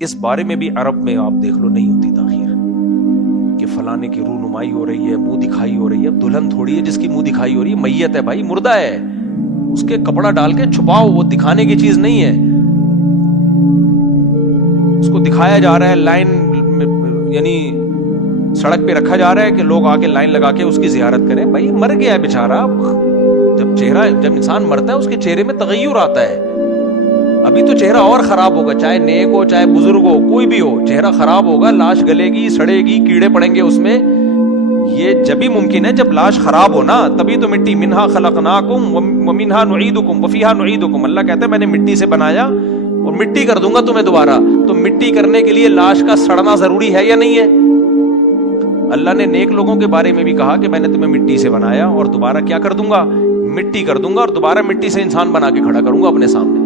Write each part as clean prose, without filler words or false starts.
اس بارے میں بھی عرب میں آپ دیکھ لو نہیں ہوتی تاخیر کہ فلانے کی رونمائی ہو رہی ہے، منہ دکھائی ہو رہی ہے. دلہن تھوڑی ہے جس کی منہ دکھائی ہو رہی ہے، میت ہے بھائی، مردہ ہے، اس کے کپڑا ڈال کے چھپاؤ، وہ دکھانے کی چیز نہیں ہے. اس کو دکھایا جا رہا ہے، لائن یعنی سڑک پہ رکھا جا رہا ہے کہ لوگ آ کے لائن لگا کے اس کی زیارت کریں. بھائی مر گیا ہے بیچارہ. جب انسان مرتا ہے اس کے چہرے میں تغیر آتا ہے. ابھی تو چہرہ اور خراب ہوگا، چاہے نیک ہو چاہے بزرگ ہو، کوئی بھی ہو، چہرہ خراب ہوگا، لاش گلے گی، سڑے گی، کیڑے پڑیں گے اس میں. یہ جب بھی ممکن ہے جب لاش خراب ہو نا، تبھی تو مٹی منہا خلقناکم ومنہا نعیدکم وفیہا نعیدکم. اللہ کہتا ہے میں نے مٹی سے بنایا اور مٹی کر دوں گا تمہیں دوبارہ. تو مٹی کرنے کے لیے لاش کا سڑنا ضروری ہے یا نہیں ہے؟ اللہ نے نیک لوگوں کے بارے میں بھی کہا کہ میں نے تمہیں مٹی سے بنایا اور دوبارہ کیا کر دوں گا؟ مٹی کر دوں گا اور دوبارہ مٹی سے انسان بنا کے کھڑا کروں گا اپنے سامنے.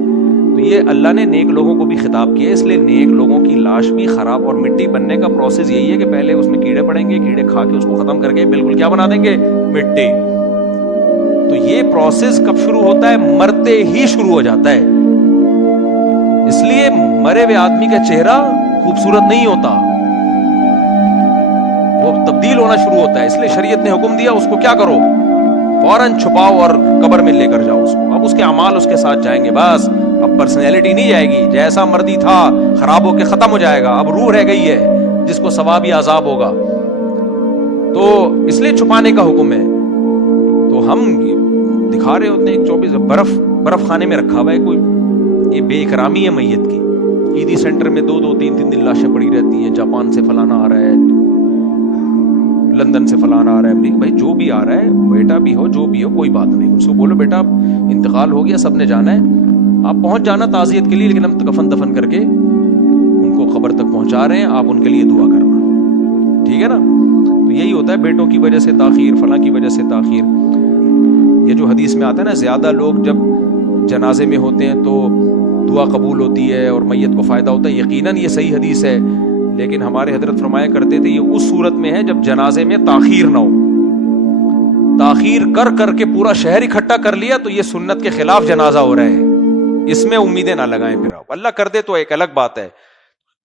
تو یہ اللہ نے نیک لوگوں کو بھی خطاب کیا ہے. اس لیے نیک لوگوں کی لاش بھی خراب اور مٹی بننے کا پروسیس یہی ہے کہ پہلے اس میں کیڑے پڑیں گے، کیڑے کھا کے اس کو ختم کر کے بالکل کیا بنا دیں گے؟ مٹی. تو یہ پروسیس کب شروع ہوتا ہے؟ مرتے ہی شروع ہو جاتا ہے. اس لیے مرے ہوئے آدمی کا چہرہ خوبصورت نہیں ہوتا، وہ تبدیل ہونا شروع ہوتا ہے. اس لیے شریعت نے حکم دیا اس کو کیا کرو؟ فوراً چھپاؤ اور قبر میں لے کر جاؤ اس کو. اب اس کے اعمال اس کے ساتھ جائیں گے، بس اب پرسنالٹی نہیں جائے گی. جیسا مردی تھا خراب ہو کے ختم ہو جائے گا. اب روح رہ گئی ہے جس کو ثواب یا عذاب ہوگا. تو اس لیے چھپانے کا حکم ہے. تو ہم دکھا رہے ہوتے ہیں 24 برف خانے میں رکھا ہوا ہے کوئی، یہ بے اکرامی ہے میت کی. عیدی سینٹر میں 2-3 دن لاشیں پڑی رہتی ہیں. جاپان سے فلانا آ رہا ہے، لندن سے فلانا آ رہا ہے. بھائی جو بھی آ رہا ہے، بیٹا بھی ہو جو بھی ہو کوئی بات نہیں. اس کو بولو بیٹا انتقال ہو گیا، سب نے جانا ہے، آپ پہنچ جانا تعزیت کے لیے، لیکن ہم کفن دفن کر کے ان کو قبر تک پہنچا رہے ہیں، آپ ان کے لیے دعا کرنا، ٹھیک ہے نا. تو یہی ہوتا ہے بیٹوں کی وجہ سے تاخیر، فلاں کی وجہ سے تاخیر. یہ جو حدیث میں آتا ہے نا، زیادہ لوگ جب جنازے میں ہوتے ہیں تو دعا قبول ہوتی ہے اور میت کو فائدہ ہوتا ہے. یقیناً یہ صحیح حدیث ہے، لیکن ہمارے حضرت فرمایا کرتے تھے یہ اس صورت میں ہے جب جنازے میں تاخیر نہ ہو. تاخیر کر کر کے پورا شہر اکٹھا کر لیا تو یہ سنت کے خلاف جنازہ ہو رہا ہے، اس میں امیدیں نہ لگائیں. پھر اللہ کر دے تو ایک الگ بات ہے،